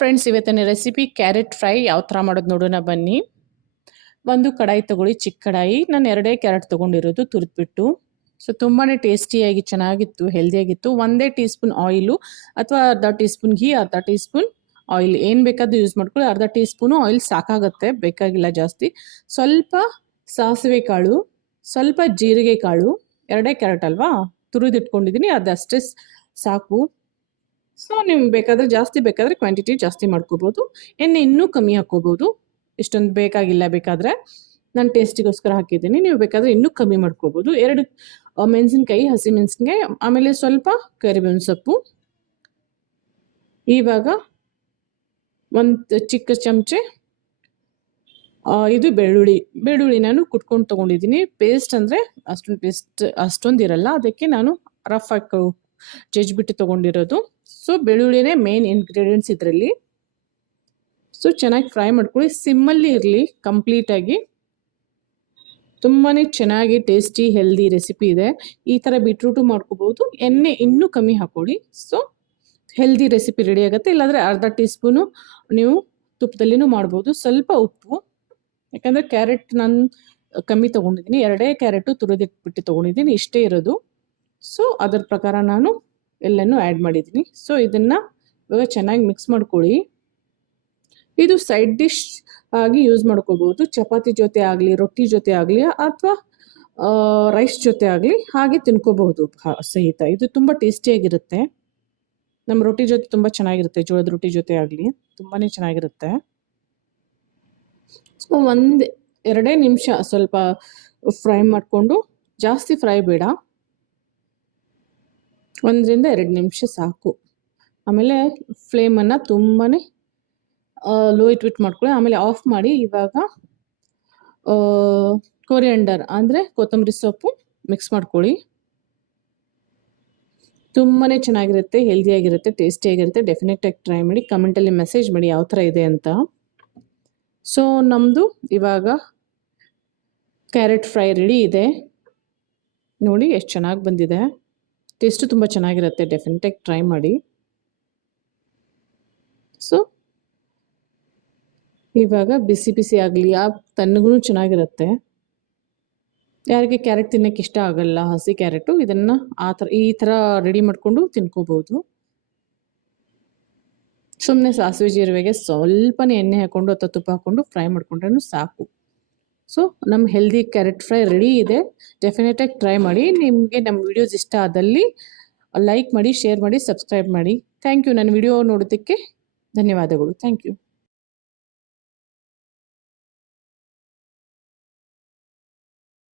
Friends ಇವತ್ತಿನ recipe carrot fry ಯಾವ ಥರ ಮಾಡೋದು ನೋಡೋಣ ಬನ್ನಿ. ಒಂದು ಕಡಾಯಿ ತಗೊಳ್ಳಿ, ಚಿಕ್ಕ ಕಡಾಯಿ. ನಾನು ಎರಡೇ ಕ್ಯಾರೆಟ್ ತೊಗೊಂಡಿರೋದು ತುರಿದ್ಬಿಟ್ಟು. ಸೊ ತುಂಬಾ ಟೇಸ್ಟಿಯಾಗಿ ಚೆನ್ನಾಗಿತ್ತು ಹೆಲ್ದಿಯಾಗಿತ್ತು ಒಂದೇ ಟೀ ಸ್ಪೂನ್ ಆಯಿಲು ಅಥವಾ ಅರ್ಧ ಟೀ ಸ್ಪೂನ್ ಘೀ ಅರ್ಧ ಟೀ ಸ್ಪೂನ್ ಆಯಿಲ್ ಏನು ಬೇಕಾದರೂ ಯೂಸ್ ಮಾಡ್ಕೊಳ್ಳಿ. ಅರ್ಧ ಟೀ ಸ್ಪೂನು ಆಯಿಲ್ ಸಾಕಾಗುತ್ತೆ, ಬೇಕಾಗಿಲ್ಲ ಜಾಸ್ತಿ. ಸ್ವಲ್ಪ ಸಾಸಿವೆ ಕಾಳು, ಸ್ವಲ್ಪ ಜೀರಿಗೆ ಕಾಳು, ಎರಡೇ ಕ್ಯಾರೆಟ್ ಅಲ್ವಾ? ತುರಿದಿಟ್ಕೊಂಡಿದ್ದೀನಿ ಅದಷ್ಟೇ ಸಾಕು. ಸೊ ನಿಮ್ಗೆ ಬೇಕಾದರೆ ಜಾಸ್ತಿ ಬೇಕಾದರೆ ಕ್ವಾಂಟಿಟಿ ಜಾಸ್ತಿ ಮಾಡ್ಕೋಬೋದು. ಎಣ್ಣೆ ಇನ್ನೂ ಕಮ್ಮಿ ಹಾಕ್ಕೋಬೋದು. ಇಷ್ಟೊಂದು ಬೇಕಾಗಿಲ್ಲ ಬೇಕಾದರೆ. ನಾನು ಟೇಸ್ಟಿಗೋಸ್ಕರ ಹಾಕಿದ್ದೀನಿ. ನೀವು ಬೇಕಾದರೆ ಇನ್ನೂ ಕಮ್ಮಿ ಮಾಡ್ಕೋಬೋದು. ಎರಡು ಮೆಣಸಿನಕಾಯಿ, ಹಸಿ ಮೆಣಸಿನ್ಕಾಯಿ, ಆಮೇಲೆ ಸ್ವಲ್ಪ ಕರಿಬೇವಿನ ಸೊಪ್ಪು. ಇವಾಗ ಒಂದು ಚಿಕ್ಕ ಚಮಚೆ ಇದು ಬೆಳ್ಳುಳ್ಳಿ. ಬೆಳ್ಳುಳ್ಳಿ ನಾನು ಕುಟ್ಕೊಂಡು ತೊಗೊಂಡಿದ್ದೀನಿ. ಪೇಸ್ಟ್ ಅಂದರೆ ಅಷ್ಟೊಂದು ಪೇಸ್ಟ್ ಅಷ್ಟೊಂದು ಇರಲ್ಲ. ಅದಕ್ಕೆ ನಾನು ರಫ್ ಹಾಕಿ ಜಜ್ಜಿಬಿಟ್ಟು ತೊಗೊಂಡಿರೋದು. ಸೊ ಬೆಳ್ಳುಳ್ಳಿನೇ ಮೇನ್ ಇಂಗ್ರೀಡಿಯೆಂಟ್ಸ್ ಇದರಲ್ಲಿ. ಸೊ ಚೆನ್ನಾಗಿ ಫ್ರೈ ಮಾಡ್ಕೊಳ್ಳಿ. ಸಿಮ್ಮಲ್ಲಿ ಇರಲಿ ಕಂಪ್ಲೀಟಾಗಿ ತುಂಬಾ ಚೆನ್ನಾಗಿ ಟೇಸ್ಟಿ ಹೆಲ್ದಿ ರೆಸಿಪಿ ಇದೆ. ಈ ಥರ ಬೀಟ್ರೂಟು ಮಾಡ್ಕೋಬೋದು. ಎಣ್ಣೆ ಇನ್ನೂ ಕಮ್ಮಿ ಹಾಕೊಳ್ಳಿ ಸೊ ಹೆಲ್ದಿ ರೆಸಿಪಿ ರೆಡಿ ಆಗುತ್ತೆ. ಇಲ್ಲಾಂದರೆ ಅರ್ಧ ಟೀ ಸ್ಪೂನು ನೀವು ತುಪ್ಪದಲ್ಲಿನೂ ಮಾಡ್ಬೋದು. ಸ್ವಲ್ಪ ಉಪ್ಪು. ಯಾಕಂದರೆ ಕ್ಯಾರೆಟ್ ನಾನು ಕಮ್ಮಿ ತೊಗೊಂಡಿದ್ದೀನಿ. ಎರಡೇ ಕ್ಯಾರೆಟು ತುರಿದಿಟ್ಬಿಟ್ಟು ತೊಗೊಂಡಿದ್ದೀನಿ. ಇಷ್ಟೇ ಇರೋದು. ಸೊ ಅದರ ಪ್ರಕಾರ ನಾನು ಎಲ್ಲನೂ ಆ್ಯಡ್ ಮಾಡಿದ್ದೀನಿ. ಸೊ ಇದನ್ನು ಇವಾಗ ಚೆನ್ನಾಗಿ ಮಿಕ್ಸ್ ಮಾಡ್ಕೊಳ್ಳಿ. ಇದು ಸೈಡ್ ಡಿಶ್ ಆಗಿ ಯೂಸ್ ಮಾಡ್ಕೋಬೋದು. ಚಪಾತಿ ಜೊತೆ ಆಗಲಿ, ರೊಟ್ಟಿ ಜೊತೆ ಆಗಲಿ, ಅಥವಾ ರೈಸ್ ಜೊತೆ ಆಗಲಿ ಹಾಗೆ ತಿನ್ಕೋಬಹುದು ಸಹಿತ. ಇದು ತುಂಬ ಟೇಸ್ಟಿಯಾಗಿರುತ್ತೆ ನಮ್ಮ ರೊಟ್ಟಿ ಜೊತೆ ತುಂಬ ಚೆನ್ನಾಗಿರುತ್ತೆ. ಜೋಳದ ರೊಟ್ಟಿ ಜೊತೆ ಆಗಲಿ ತುಂಬಾ ಚೆನ್ನಾಗಿರುತ್ತೆ. ಸೊ ಒಂದು ಎರಡೇ ನಿಮಿಷ ಸ್ವಲ್ಪ ಫ್ರೈ ಮಾಡಿಕೊಂಡು ಜಾಸ್ತಿ ಫ್ರೈ ಬೇಡ. ಒಂದರಿಂದ ಎರಡು ನಿಮಿಷ ಸಾಕು. ಆಮೇಲೆ ಫ್ಲೇಮನ್ನು ತುಂಬಾ ಲೋ ಇಟ್ ಇಟ್ ಮಾಡ್ಕೊಳ್ಳಿ. ಆಮೇಲೆ ಆಫ್ ಮಾಡಿ ಇವಾಗ ಕೊರಿಯಂಡರ್ ಅಂದರೆ ಕೊತ್ತಂಬರಿ ಸೊಪ್ಪು ಮಿಕ್ಸ್ ಮಾಡ್ಕೊಳ್ಳಿ. ತುಂಬಾ ಚೆನ್ನಾಗಿರುತ್ತೆ ಹೆಲ್ದಿಯಾಗಿರುತ್ತೆ ಟೇಸ್ಟಿಯಾಗಿರುತ್ತೆ ಡೆಫಿನೆಟಾಗಿ ಟ್ರೈ ಮಾಡಿ ಕಮೆಂಟಲ್ಲಿ ಮೆಸೇಜ್ ಮಾಡಿ ಯಾವ ಥರ ಇದೆ ಅಂತ. ಸೊ ನಮ್ಮದು ಇವಾಗ ಕ್ಯಾರೆಟ್ ಫ್ರೈ ರೆಡಿ ಇದೆ. ನೋಡಿ ಎಷ್ಟು ಚೆನ್ನಾಗಿ ಬಂದಿದೆ. ಟೇಸ್ಟು ತುಂಬ ಚೆನ್ನಾಗಿರುತ್ತೆ. ಡೆಫಿನೆಟಾಗಿ ಟ್ರೈ ಮಾಡಿ. ಸೊ ಇವಾಗ ಬಿಸಿ ಬಿಸಿ ಆಗಲಿ, ಆ ತಣ್ಣಗೂ ಚೆನ್ನಾಗಿರುತ್ತೆ. ಯಾರಿಗೆ ಕ್ಯಾರೆಟ್ ತಿನ್ನೋಕ್ಕೆ ಇಷ್ಟ ಆಗಲ್ಲ, ಹಸಿ ಕ್ಯಾರೆಟು ಇದನ್ನು ಆ ಥರ, ಈ ಥರ ರೆಡಿ ಮಾಡಿಕೊಂಡು ತಿನ್ಕೋಬೋದು. ಸುಮ್ಮನೆ ಸಾಸಿವೆ ಜೀರಿಗೆ ಸ್ವಲ್ಪನೇ ಎಣ್ಣೆ ಹಾಕ್ಕೊಂಡು ಅಥವಾ ತುಪ್ಪ ಹಾಕ್ಕೊಂಡು ಫ್ರೈ ಮಾಡ್ಕೊಂಡ್ರೂ ಸಾಕು. ಸೊ ನಮ್ಮ ಹೆಲ್ದಿ ಕ್ಯಾರೆಟ್ ಫ್ರೈ ರೆಡಿ ಇದೆ. ಡೆಫಿನೆಟಾಗಿ ಟ್ರೈ ಮಾಡಿ. ನಿಮಗೆ ನಮ್ಮ ವಿಡಿಯೋಸ್ ಇಷ್ಟ ಆದಲ್ಲಿ ಲೈಕ್ ಮಾಡಿ ಶೇರ್ ಮಾಡಿ ಸಬ್ಸ್ಕ್ರೈಬ್ ಮಾಡಿ. ಥ್ಯಾಂಕ್ ಯು ನನ್ನ ವಿಡಿಯೋ ನೋಡೋದಕ್ಕೆ ಧನ್ಯವಾದಗಳು. Thank you